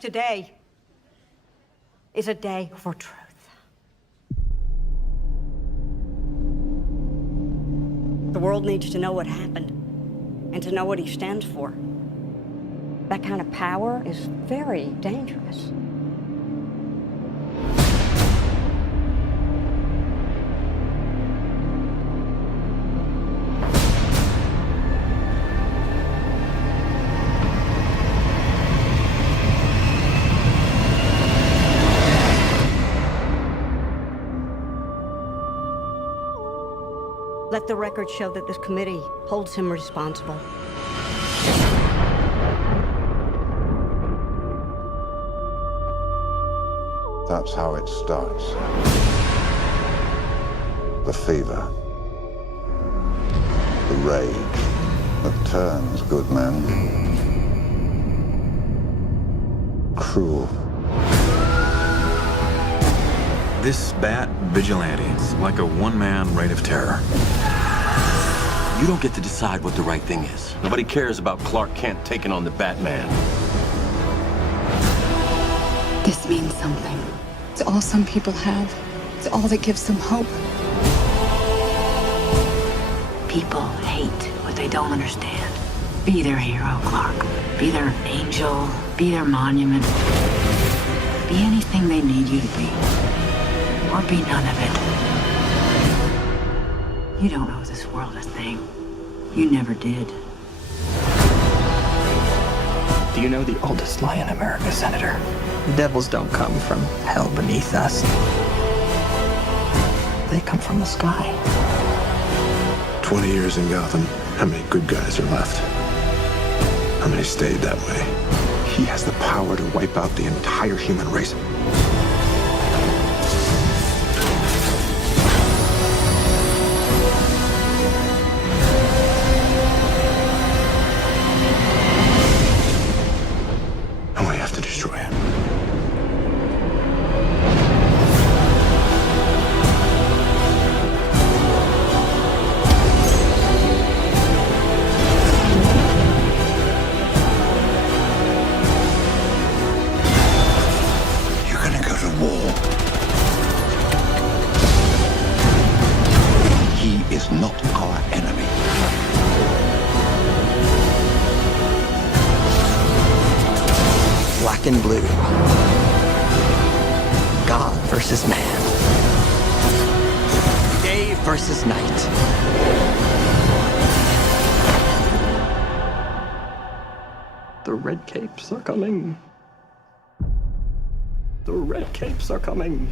Today is a day for truth. The world needs to know what happened and to know what he stands for. That kind of power is very dangerous. Let the record show that this committee holds him responsible. That's how it starts. The fever. The rage that turns good men cruel. This Bat vigilante is like a one-man reign of terror. You don't get to decide what the right thing is. Nobody cares about Clark Kent taking on the Batman. This means something. It's all some people have. It's all that gives them hope. People hate what they don't understand. Be their hero, Clark. Be their angel. Be their monument. Be anything they need you to be. Or be none of it. You don't owe this world a thing. You never did. Do you know the oldest lie in America, Senator? The devils don't come from hell beneath us. They come from the sky. 20 years in Gotham, how many good guys are left? How many stayed that way? He has the power to wipe out the entire human race. And we have to destroy it. You're gonna go to war. He is not our enemy. Black and blue. God versus man. Day versus night. The red capes are coming. The red capes are coming.